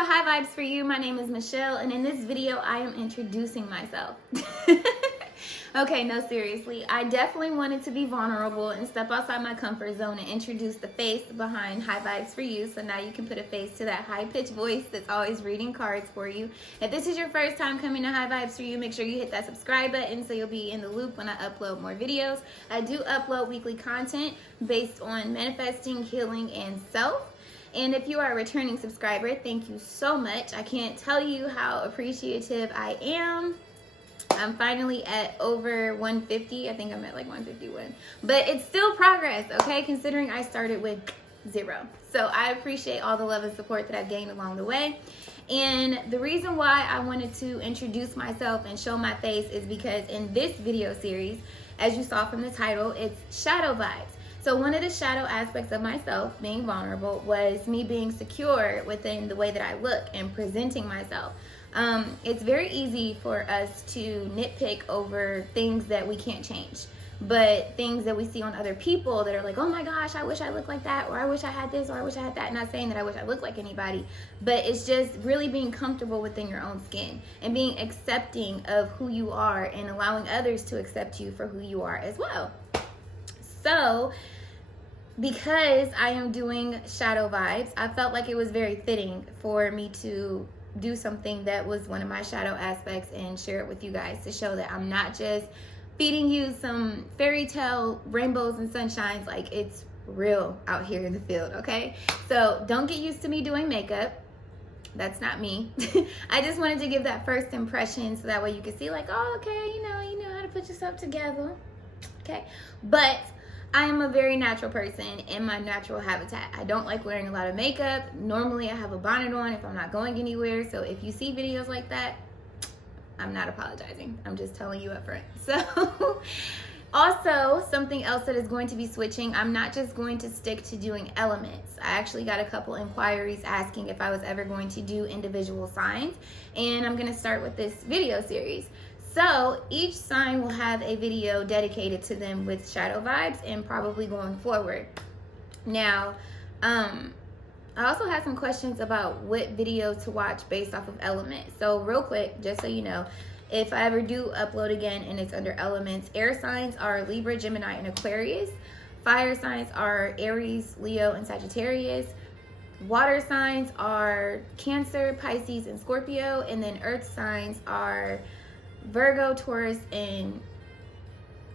to High Vibes for You. My name is Michelle, and in this video, I am introducing myself. Okay, no, seriously. I definitely wanted to be vulnerable and step outside my comfort zone and introduce the face behind High Vibes for You, so now you can put a face to that high-pitched voice that's always reading cards for you. If this is your first time coming to High Vibes for You, make sure you hit that subscribe button so you'll be in the loop when I upload more videos. I do upload weekly content based on manifesting, healing, and self. And if you are a returning subscriber, thank you so much. I can't tell you how appreciative I am. I'm finally at over 150. I think I'm at like 151. But it's still progress, okay? Considering I started with 0. So I appreciate all the love and support that I've gained along the way. And the reason why I wanted to introduce myself and show my face is because in this video series, as you saw from the title, it's shadow vibes. So one of the shadow aspects of myself, being vulnerable, was me being secure within the way that I look and presenting myself. It's very easy for us to nitpick over things that we can't change, but things that we see on other people that are like, oh my gosh, I wish I looked like that, or I wish I had this, or I wish I had that. Not saying that I wish I looked like anybody, but it's just really being comfortable within your own skin and being accepting of who you are and allowing others to accept you for who you are as well. So because I am doing shadow vibes, I felt like it was very fitting for me to do something that was one of my shadow aspects and share it with you guys to show that I'm not just feeding you some fairy tale rainbows and sunshines. Like, it's real out here in the field, okay? So don't get used to me doing makeup. That's not me. I just wanted to give that first impression so that way you can see like, oh, okay, you know how to put yourself together, okay? But I am a very natural person in my natural habitat. I don't like wearing a lot of makeup. Normally I have a bonnet on if I'm not going anywhere. So if you see videos like that, I'm not apologizing. I'm just telling you up front. So also something else that is going to be switching, I'm not just going to stick to doing elements. I actually got a couple inquiries asking if I was ever going to do individual signs, and I'm going to start with this video series. So each sign will have a video dedicated to them with shadow vibes and probably going forward. Now, I also had some questions about what video to watch based off of elements. So real quick, just so you know, if I ever do upload again and it's under elements, air signs are Libra, Gemini, and Aquarius. Fire signs are Aries, Leo, and Sagittarius. Water signs are Cancer, Pisces, and Scorpio. And then earth signs are Virgo, Taurus, and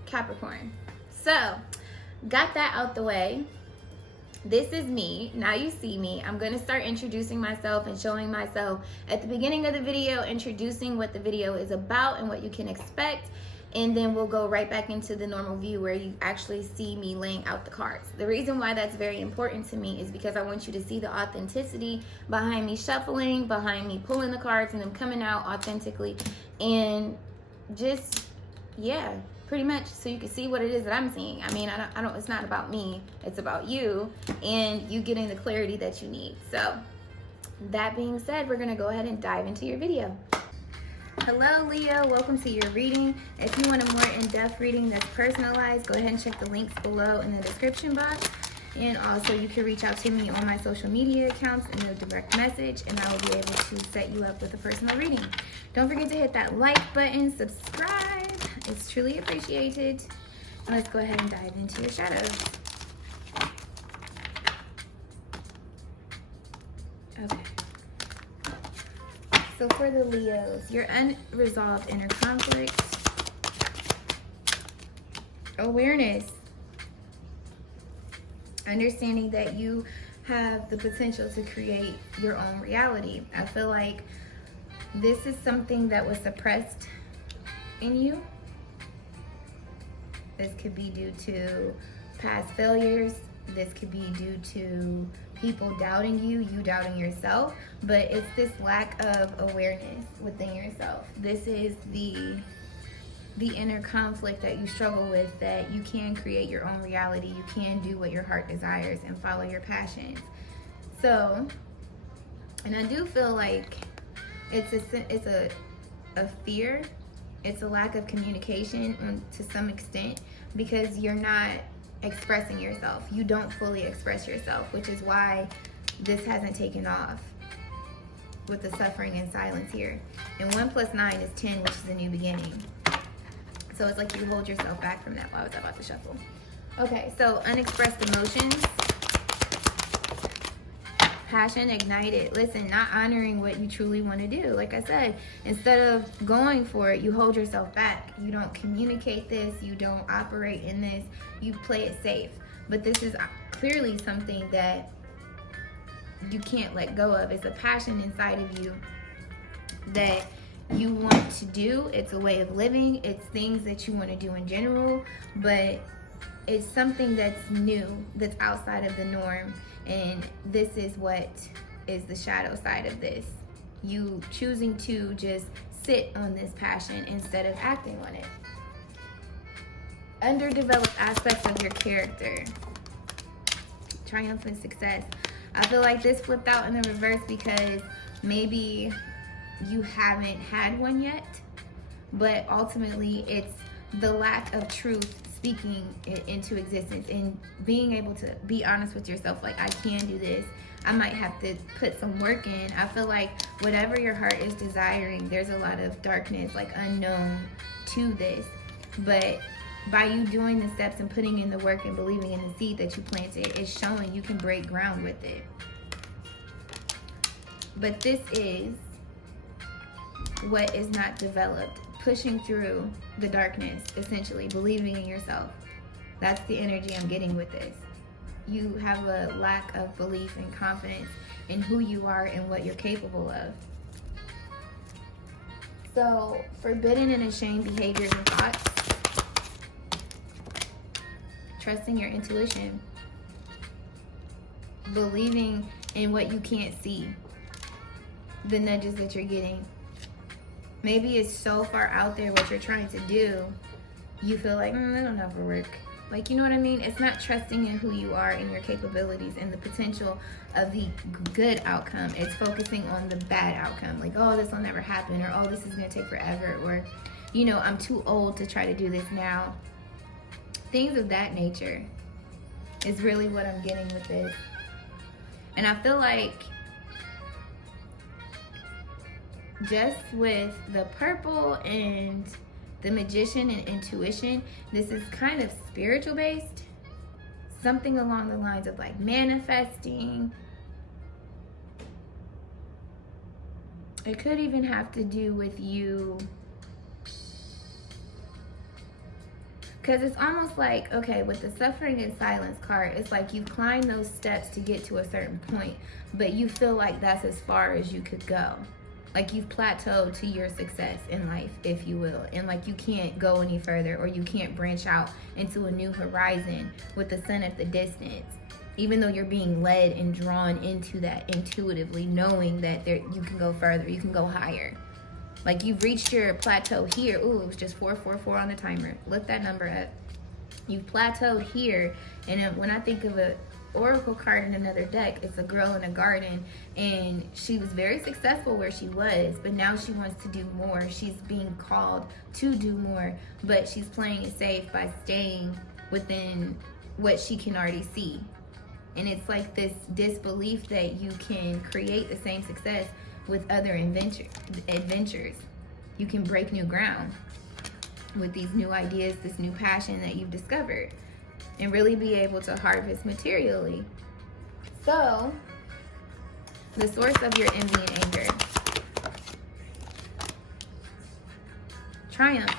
Capricorn. So, got that out the way. This is me. Now you see me. I'm going to start introducing myself and showing myself at the beginning of the video, introducing what the video is about and what you can expect. And then we'll go right back into the normal view where you actually see me laying out the cards. The reason why that's very important to me is because I want you to see the authenticity behind me shuffling, behind me pulling the cards and them coming out authentically. And just, yeah, pretty much so you can see what it is that I'm seeing. I mean, I don't, it's not about me. It's about you and you getting the clarity that you need. So that being said, we're going to go ahead and dive into your video. Hello, Leo. Welcome to your reading. If you want a more in-depth reading that's personalized, go ahead and check the links below in the description box. And also, you can reach out to me on my social media accounts in a direct message, and I will be able to set you up with a personal reading. Don't forget to hit that like button, subscribe. It's truly appreciated. And let's go ahead and dive into your shadows. Okay. So for the Leos, your unresolved inner conflict, awareness, understanding that you have the potential to create your own reality. I feel like this is something that was suppressed in you. This could be due to past failures. This could be due to people doubting you, you doubting yourself, but it's this lack of awareness within yourself. This is the inner conflict that you struggle with, that you can create your own reality, you can do what your heart desires and follow your passions. So, and I do feel like it's a fear, it's a lack of communication to some extent, because you're not expressing yourself. You don't fully express yourself, which is why this hasn't taken off. with the suffering and silence here. And 1 plus 9 is 10, which is a new beginning. So it's like you hold yourself back from that. Why was I about to shuffle? Okay, so unexpressed emotions. Passion ignited. Listen, not honoring what you truly want to do. Like I said, instead of going for it, you hold yourself back. You don't communicate this. You don't operate in this. You play it safe. But this is clearly something that you can't let go of. It's a passion inside of you that you want to do. It's a way of living. It's things that you want to do in general, but it's something that's new, that's outside of the norm. And this is what is the shadow side of this. You choosing to just sit on this passion instead of acting on it. Underdeveloped aspects of your character. Triumphant success. I feel like this flipped out in the reverse because maybe you haven't had one yet, but ultimately it's the lack of truth speaking it into existence and being able to be honest with yourself. Like, I can do this. I might have to put some work in. I feel like whatever your heart is desiring, there's a lot of darkness, like unknown to this. But by you doing the steps and putting in the work and believing in the seed that you planted, it's showing you can break ground with it. But this is what is not developed. Pushing through the darkness, essentially, believing in yourself. That's the energy I'm getting with this. You have a lack of belief and confidence in who you are and what you're capable of. So, forbidden and ashamed behaviors and thoughts. Trusting your intuition. Believing in what you can't see. The nudges that you're getting. Maybe it's so far out there what you're trying to do, you feel like, that'll never work. Like, you know what I mean? It's not trusting in who you are and your capabilities and the potential of the good outcome. It's focusing on the bad outcome. Like, oh, this will never happen, or oh, this is going to take forever, or, you know, I'm too old to try to do this now. Things of that nature is really what I'm getting with this. And I feel like just with the purple and the magician and intuition, this is kind of spiritual based. Something along the lines of like manifesting. It could even have to do with you. Because it's almost like, okay, with the suffering and silence card, it's like you've climbed those steps to get to a certain point, but you feel like that's as far as you could go. Like you've plateaued to your success in life, if you will. And like you can't go any further, or you can't branch out into a new horizon with the sun at the distance. Even though you're being led and drawn into that intuitively, knowing that you can go further, you can go higher. Like you've reached your plateau here. Ooh, it was just 444 on the timer. Look that number up. You've plateaued here. And then when I think of a oracle card in another deck, it's a girl in a garden, and she was very successful where she was, but now she wants to do more. She's being called to do more, but she's playing it safe by staying within what she can already see. And it's like this disbelief that you can create the same success with other adventures. You can break new ground with these new ideas, this new passion that you've discovered, and really be able to harvest materially. So, the source of your envy and anger. Triumph.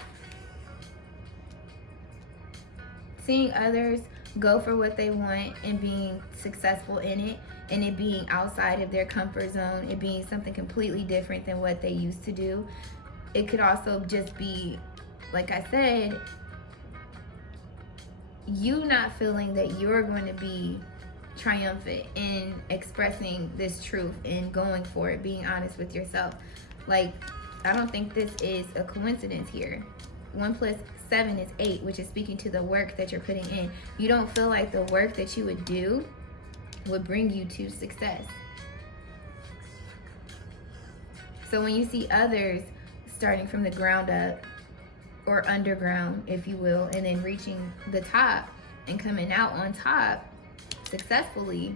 Seeing others go for what they want and being successful in it, and it being outside of their comfort zone, it being something completely different than what they used to do. It could also just be, like I said, you not feeling that you're going to be triumphant in expressing this truth and going for it, being honest with yourself. Like, I don't think this is a coincidence here. 1 plus 7 is 8, which is speaking to the work that you're putting in. You don't feel like the work that you would do would bring you to success. So when you see others starting from the ground up, or underground, if you will, and then reaching the top and coming out on top successfully,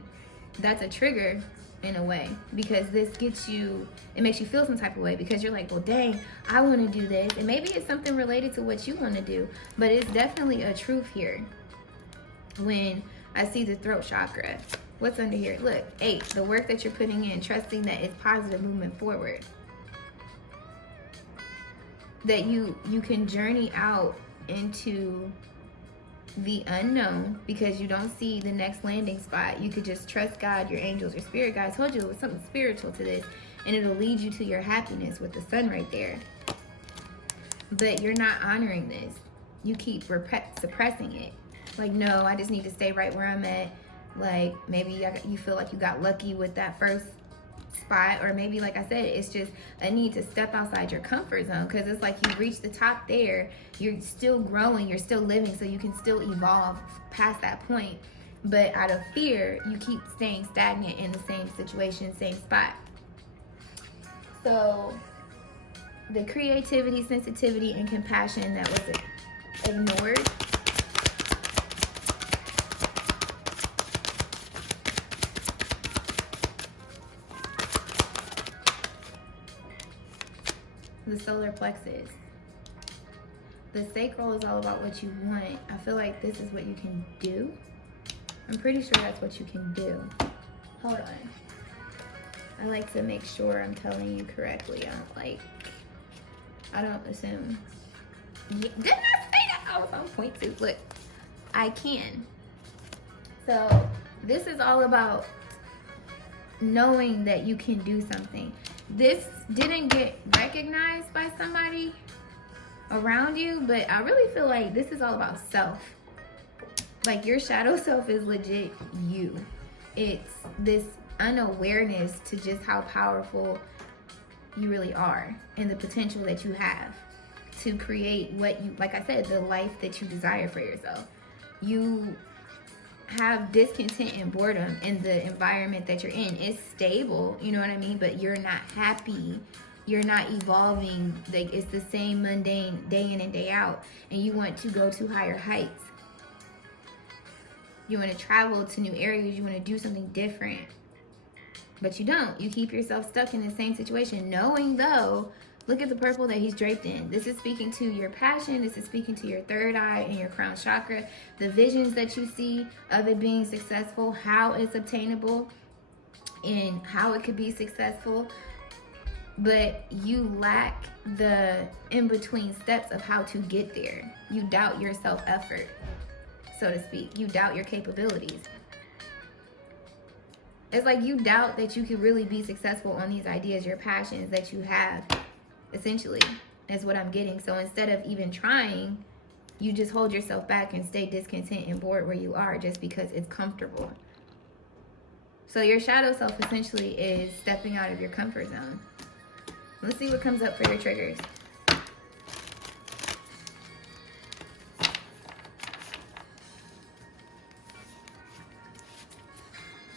that's a trigger in a way, because this gets you, it makes you feel some type of way, because you're like, well, dang, I want to do this. And maybe it's something related to what you want to do, but it's definitely a truth here. When I see the throat chakra, what's under here? Look, 8, the work that you're putting in, trusting that it's positive movement forward. That you can journey out into the unknown because you don't see the next landing spot. You could just trust God, your angels, your spirit guides. I told you it was something spiritual to this, and it'll lead you to your happiness with the sun right there. But you're not honoring this. You keep suppressing it. Like, no, I just need to stay right where I'm at. Like, maybe you feel like you got lucky with that first spot, or maybe, like I said, it's just a need to step outside your comfort zone, because it's like you reach the top there, you're still growing, you're still living, so you can still evolve past that point. But out of fear, you keep staying stagnant in the same situation, same spot. So the creativity, sensitivity, and compassion that was ignored, the solar plexus. The sacral is all about what you want. I feel like this is what you can do. I'm pretty sure that's what you can do. Hold on. I like to make sure I'm telling you correctly. I don't assume. Yeah, didn't I say that? I was on point 2. Look, I can. So this is all about knowing that you can do something. This didn't get recognized by somebody around you, but I really feel like this is all about self. Like, your shadow self is legit you. It's this unawareness to just how powerful you really are and the potential that you have to create what you, like I said, the life that you desire for yourself. You have discontent and boredom in the environment that you're in. It's stable, you know what I mean? But you're not happy. You're not evolving. Like, it's the same mundane day in and day out. And you want to go to higher heights. You want to travel to new areas. You want to do something different. But you don't. You keep yourself stuck in the same situation. Knowing, though, look at the purple that he's draped in. This is speaking to your passion. This is speaking to your third eye and your crown chakra. The visions that you see of it being successful, how it's obtainable, and how it could be successful. But you lack the in-between steps of how to get there. You doubt your self-effort, so to speak. You doubt your capabilities. It's like you doubt that you could really be successful on these ideas, your passions that you have, essentially, is what I'm getting. So instead of even trying, you just hold yourself back and stay discontent and bored where you are just because it's comfortable. So your shadow self essentially is stepping out of your comfort zone. Let's see what comes up for your triggers.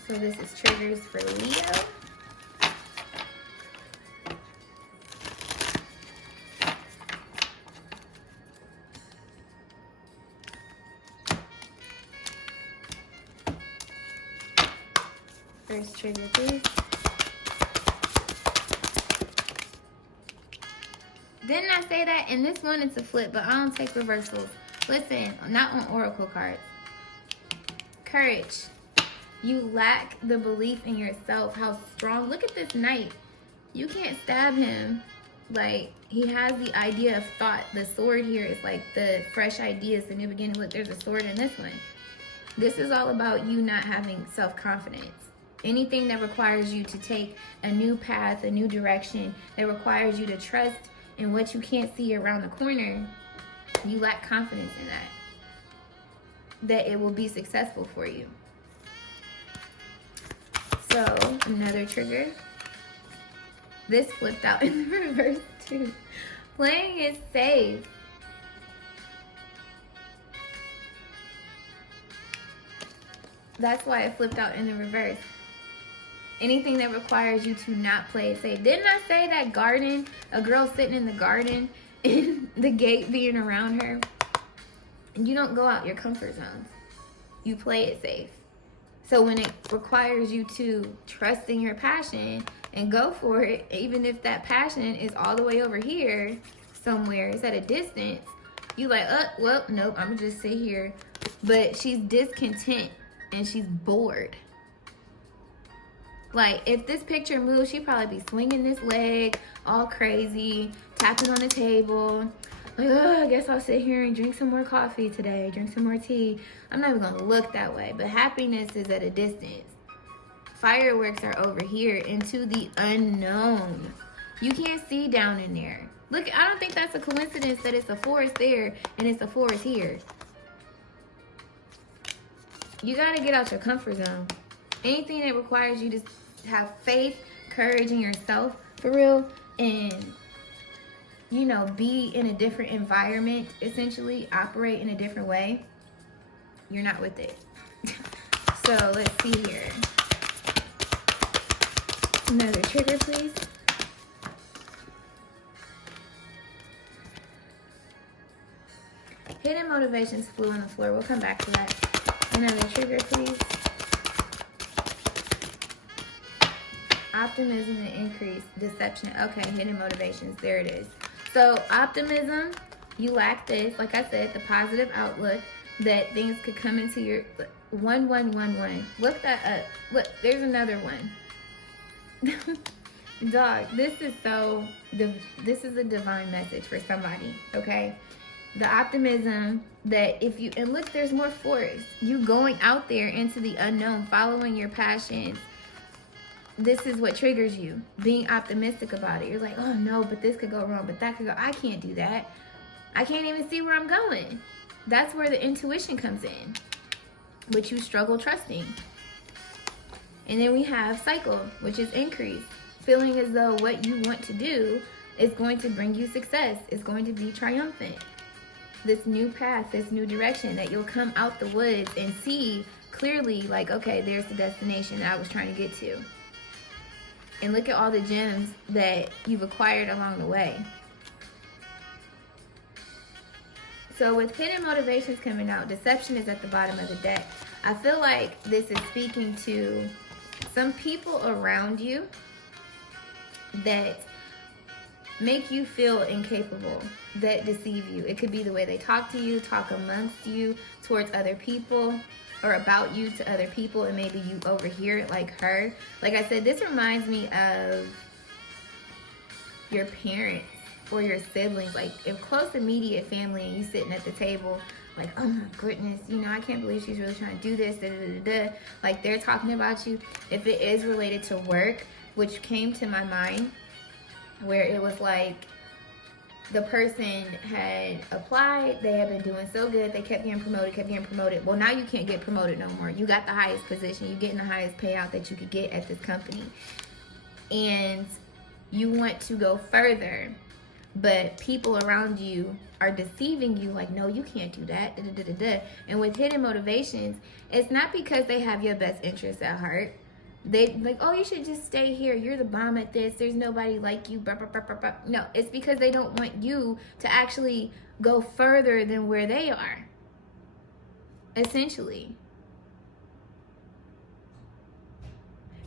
So this is triggers for Leo. First trigger, please. Didn't I say that? In this one, it's a flip, but I don't take reversals. Listen, not on oracle cards. Courage. You lack the belief in yourself, how strong. Look at this knight. You can't stab him. Like, he has the idea of thought. The sword here is like the fresh ideas, the new beginning. Look, there's a sword in this one. This is all about you not having self-confidence. Anything that requires you to take a new path, a new direction, that requires you to trust in what you can't see around the corner, you lack confidence in that it will be successful for you. So, another trigger. This flipped out in the reverse too. Playing it safe. That's why it flipped out in the reverse. Anything that requires you to not play it safe. Didn't I say that garden, a girl sitting in the garden and the gate being around her? And you don't go out your comfort zones. You play it safe. So when it requires you to trust in your passion and go for it, even if that passion is all the way over here somewhere, it's at a distance, you like, well, nope, I'm gonna just sit here. But she's discontent and she's bored. Like, if this picture moves, she'd probably be swinging this leg all crazy, tapping on the table. Like, oh, I guess I'll sit here and drink some more coffee today, drink some more tea. I'm not even gonna look that way, but happiness is at a distance. Fireworks are over here into the unknown. You can't see down in there. Look, I don't think that's a coincidence that it's a forest there and it's a forest here. You gotta get out your comfort zone. Anything that requires you to have faith, courage in yourself, for real, and, you know, be in a different environment, essentially, operate in a different way, you're not with it. So, let's see here. Another trigger, please. Hidden motivations flew on the floor. We'll come back to that. Another trigger, please. Optimism and increase. Deception. Okay, hidden motivations. There it is. So, optimism, you lack this. Like I said, the positive outlook that things could come into your... 1111. Look that up. Look, there's another one. Dog, this is a divine message for somebody, okay? The optimism that if you... And look, there's more force. You going out there into the unknown, following your passions. This is what triggers you, being optimistic about it. You're like, oh no, but this could go wrong, but that could go. I can't do that. I can't even see where I'm going. That's where the intuition comes in, which you struggle trusting. And then we have cycle, which is increase, feeling as though what you want to do is going to bring you success, is going to be triumphant. This new path, this new direction that you'll come out the woods and see clearly, like, okay, there's the destination I was trying to get to. And look at all the gems that you've acquired along the way. So with hidden motivations coming out, deception is at the bottom of the deck. I feel like this is speaking to some people around you that make you feel incapable, that deceive you. It could be the way they talk to you, talk amongst you, towards other people, or about you to other people, and maybe you overhear it like her. Like I said, this reminds me of your parents or your siblings, like if close immediate family and you sitting at the table like, oh my goodness, you know, I can't believe she's really trying to do this, da, da, da, da. Like they're talking about you. If it is related to work, which came to my mind, where it was like the person had applied, they had been doing so good, they kept getting promoted. Well, now you can't get promoted no more. You got the highest position, you're getting the highest payout that you could get at this company. And you want to go further, but people around you are deceiving you like, no, you can't do that, da, da, da, da, da. And with hidden motivations, it's not because they have your best interests at heart. They like, oh, you should just stay here. You're the bomb at this. There's nobody like you. Blah, blah, blah, blah, blah. No, it's because they don't want you to actually go further than where they are. Essentially.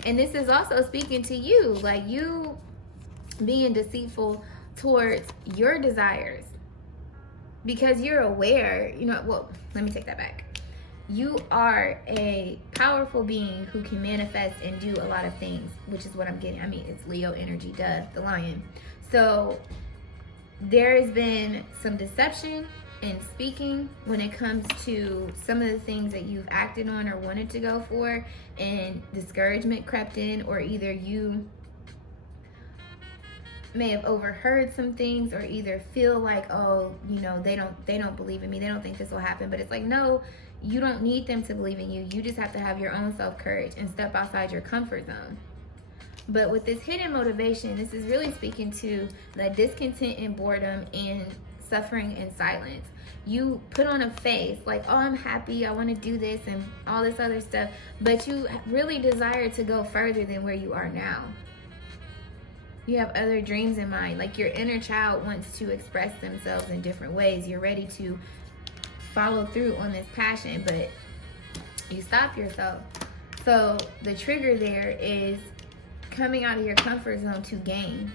And this is also speaking to you, like you being deceitful towards your desires. Because you're aware, you know, well, let me take that back. You are a powerful being who can manifest and do a lot of things, which is what I'm getting. I mean, it's Leo energy, duh, the lion. So there has been some deception in speaking when it comes to some of the things that you've acted on or wanted to go for, and discouragement crept in, or either you may have overheard some things, or either feel like, oh, you know, they don't believe in me, they don't think this will happen. But it's like, no, you don't need them to believe in you. You just have to have your own self-courage and step outside your comfort zone. But with this hidden motivation, this is really speaking to the discontent and boredom and suffering in silence. You put on a face like, oh, I'm happy, I want to do this and all this other stuff, but you really desire to go further than where you are now. You have other dreams in mind. Like your inner child wants to express themselves in different ways. You're ready to follow through on this passion, but you stop yourself So the trigger there is coming out of your comfort zone to gain.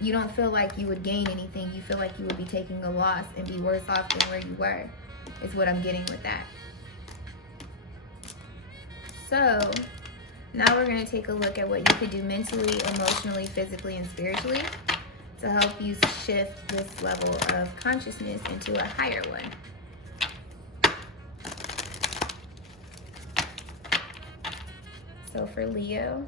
You don't feel like you would gain anything. You feel like you would be taking a loss and be worse off than where you were, is what I'm getting with that. So now we're going to take a look at what you could do mentally, emotionally, physically, and spiritually to help you shift this level of consciousness into a higher one. So for Leo,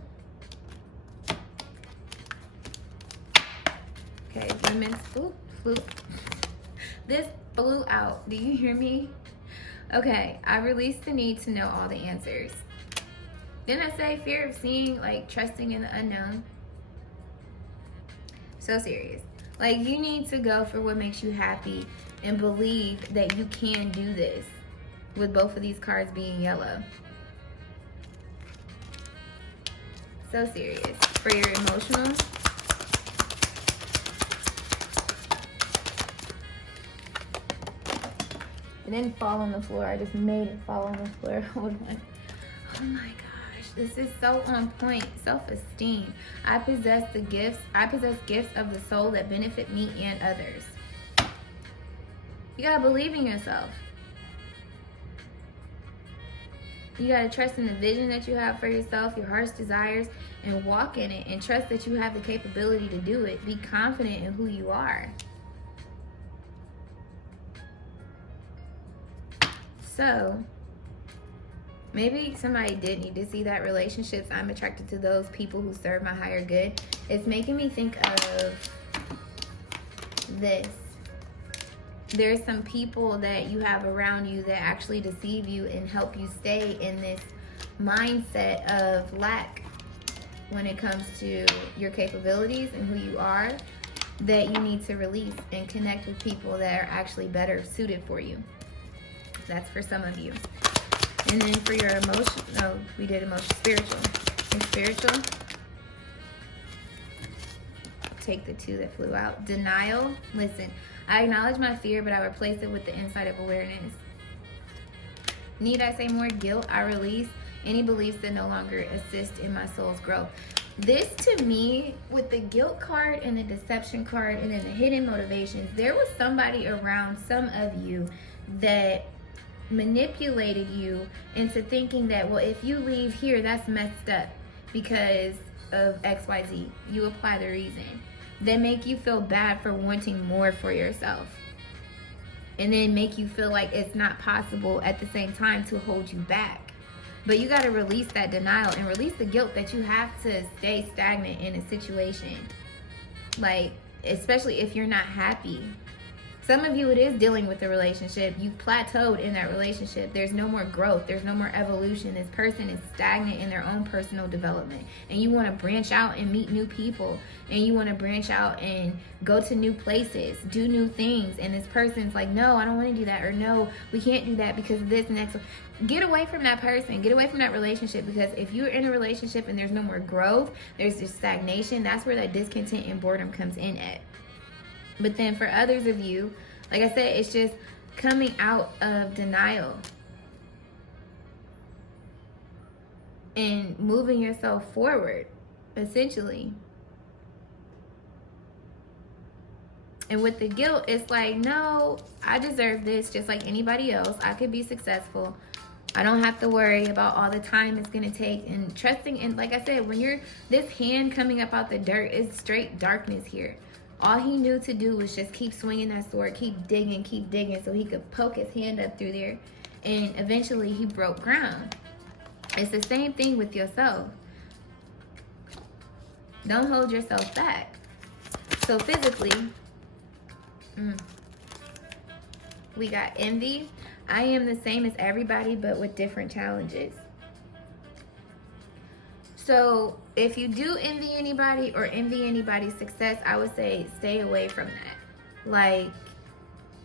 okay, women's, flew. This flew out. Do you hear me? Okay, I released the need to know all the answers. Didn't I say fear of seeing, like trusting in the unknown? So serious. Like, you need to go for what makes you happy and believe that you can do this, with both of these cards being yellow. So serious. For your emotional, it didn't fall on the floor. I just made it fall on the floor. Hold on. Oh my gosh, this is so on point. Self-esteem. I possess gifts of the soul that benefit me and others. You gotta believe in yourself. You gotta trust in the vision that you have for yourself, your heart's desires, and walk in it, and trust that you have the capability to do it. Be confident in who you are. So maybe somebody did need to see that relationships, I'm attracted to those people who serve my higher good. It's making me think of this. There's some people that you have around you that actually deceive you and help you stay in this mindset of lack when it comes to your capabilities and who you are, that you need to release and connect with people that are actually better suited for you. That's for some of you. And then for your emotion, no, we did emotion, spiritual. And spiritual, take the two that flew out. Denial. Listen, I acknowledge my fear, but I replace it with the insight of awareness. Need I say more? Guilt. I release any beliefs that no longer assist in my soul's growth. This, to me, with the guilt card and the deception card and then the hidden motivations, there was somebody around some of you that manipulated you into thinking that, well, if you leave here, that's messed up because of XYZ. You apply the reason. They make you feel bad for wanting more for yourself, and then make you feel like it's not possible at the same time to hold you back. But you got to release that denial and release the guilt that you have to stay stagnant in a situation, like especially if you're not happy. Some of you, it is dealing with the relationship. You've plateaued in that relationship. There's no more growth. There's no more evolution. This person is stagnant in their own personal development. And you want to branch out and meet new people. And you want to branch out and go to new places, do new things. And this person's like, no, I don't want to do that. Or no, we can't do that because of this and next. Get away from that person. Get away from that relationship. Because if you're in a relationship and there's no more growth, there's just stagnation, that's where that discontent and boredom comes in at. But then for others of you, like I said, it's just coming out of denial and moving yourself forward, essentially. And with the guilt, it's like, no, I deserve this just like anybody else. I could be successful. I don't have to worry about all the time it's going to take, and trusting. And like I said, when you're this hand coming up out the dirt, it's straight darkness here. All he knew to do was just keep swinging that sword, keep digging so he could poke his hand up through there. And eventually he broke ground. It's the same thing with yourself. Don't hold yourself back. So physically, we got envy. I am the same as everybody, but with different challenges. So if you do envy anybody or envy anybody's success, I would say stay away from that. Like,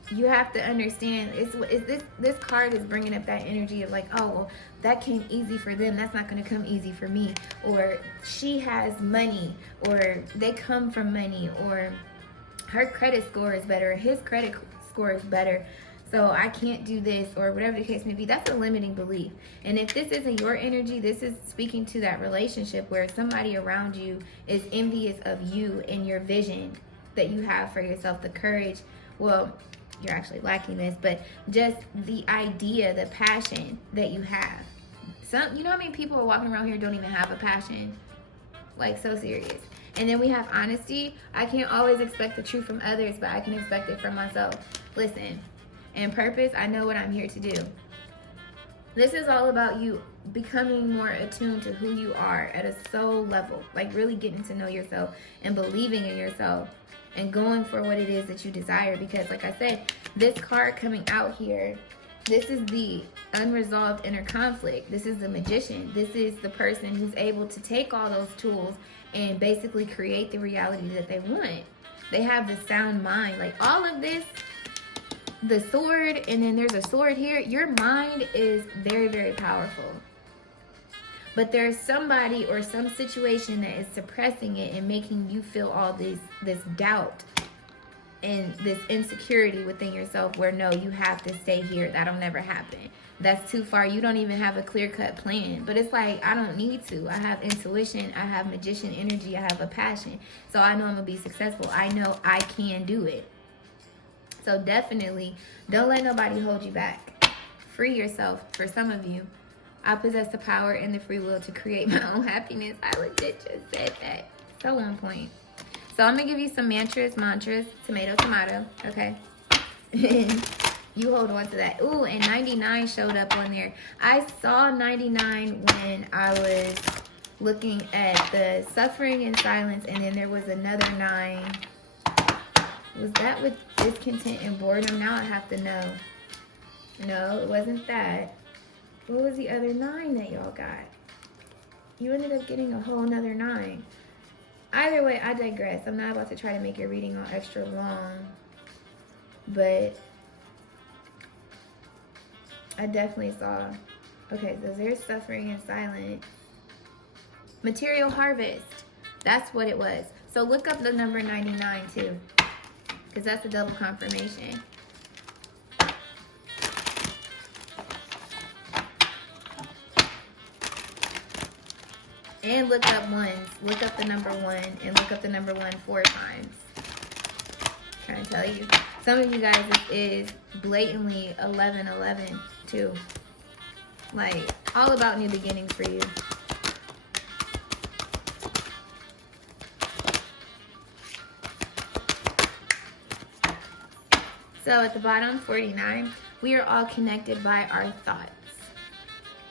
you have to understand, this card is bringing up that energy of like, oh, well, that came easy for them. That's not going to come easy for me. Or she has money, or they come from money, or her credit score is better, his credit score is better. so I can't do this, or whatever the case may be. That's a limiting belief. And if this isn't your energy, this is speaking to that relationship where somebody around you is envious of you and your vision that you have for yourself, the courage. Well, you're actually lacking this, but just the idea, the passion that you have. You know how many people are walking around here don't even have a passion? Like, so serious. And then we have honesty. I can't always expect the truth from others, but I can expect it from myself. Listen, and purpose, I know what I'm here to do. This is all about you becoming more attuned to who you are at a soul level, like really getting to know yourself and believing in yourself and going for what it is that you desire. Because like I said, this card coming out here, this is the unresolved inner conflict. This is the magician. This is the person who's able to take all those tools and basically create the reality that they want. They have the sound mind. Like all of this, the sword, and then there's a sword here. Your mind is very, very powerful. But there's somebody or some situation that is suppressing it and making you feel all this doubt and this insecurity within yourself where no, you have to stay here. That'll never happen. That's too far. You don't even have a clear-cut plan. But it's like, I don't need to. I have intuition. I have magician energy. I have a passion. So I know I'm going to be successful. I know I can do it. So definitely don't let nobody hold you back. Free yourself. For some of you, I possess the power and the free will to create my own happiness. I legit just said that. So on point. So I'm going to give you some mantras, tomato, tomato, okay? You hold on to that. Ooh, and 99 showed up on there. I saw 99 when I was looking at the suffering and silence, and then there was another 9. Was that with discontent and boredom? Now I have to know. No, it wasn't that. What was the other 9 that y'all got? You ended up getting a whole nother 9. Either way, I digress. I'm not about to try to make your reading all extra long. But I definitely saw. Okay, so there's suffering and silence. Material harvest. That's what it was. So look up the number 99 too. Because that's a double confirmation. And look up ones. Look up the number 1 and look up the number 1 4 times. I'm trying to tell you. Some of you guys, it is blatantly 1111 too. Like, all about new beginnings for you. So at the bottom, 49, we are all connected by our thoughts.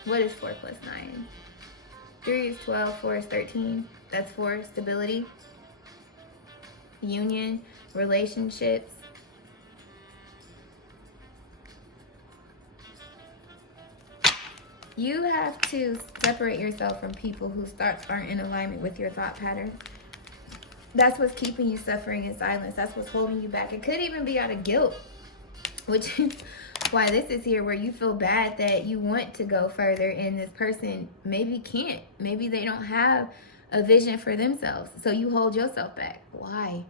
What is 4 plus 9? 3 is 12, 4 is 13. That's 4, stability, union, relationships. You have to separate yourself from people whose thoughts aren't in alignment with your thought pattern. That's what's keeping you suffering in silence. That's what's holding you back. It could even be out of guilt, which is why this is here, where you feel bad that you want to go further and this person maybe can't. Maybe they don't have a vision for themselves. So you hold yourself back. Why?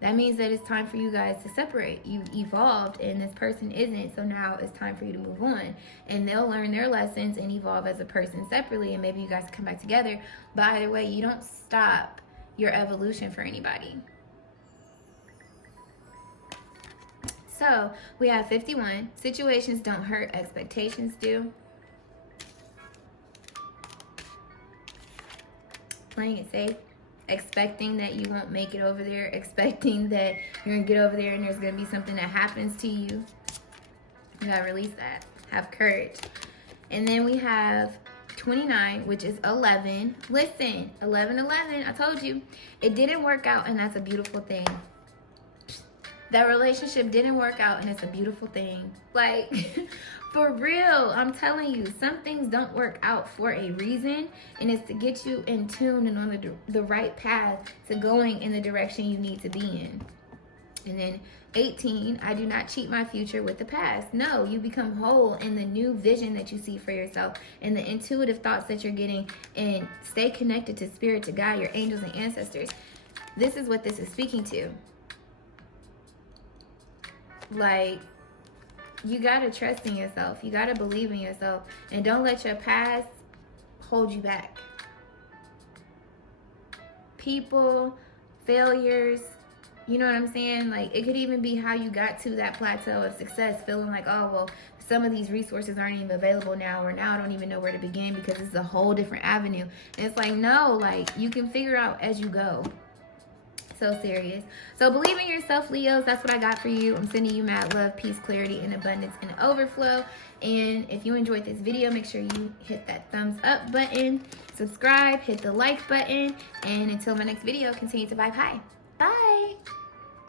That means that it's time for you guys to separate. You evolved and this person isn't. So now it's time for you to move on. And they'll learn their lessons and evolve as a person separately. And maybe you guys come back together. But either way, you don't stop your evolution for anybody. So we have 51. Situations don't hurt, expectations do. Playing it safe. Expecting that you won't make it over there. Expecting that you're going to get over there and there's going to be something that happens to you. You got to release that. Have courage. And then we have 29, which is 11. Listen, 11, I told you. It didn't work out, and that's a beautiful thing. That relationship didn't work out, and it's a beautiful thing. Like, for real, I'm telling you, some things don't work out for a reason, and it's to get you in tune and on the right path to going in the direction you need to be in. And then 18, I do not cheat my future with the past. No, you become whole in the new vision that you see for yourself and the intuitive thoughts that you're getting, and stay connected to spirit, to God, your angels and ancestors. This is what this is speaking to. Like, you gotta trust in yourself. You gotta believe in yourself. And don't let your past hold you back. People, failures, you know what I'm saying? Like, it could even be how you got to that plateau of success, feeling like, oh, well, some of these resources aren't even available now, or now I don't even know where to begin because it's a whole different avenue. And it's like, no, like, you can figure out as you go. So serious. So believe in yourself, Leos. That's what I got for you. I'm sending you mad love, peace, clarity, and abundance and overflow. And if you enjoyed this video, make sure you hit that thumbs up button, subscribe, hit the like button, and until my next video, continue to vibe high. Bye.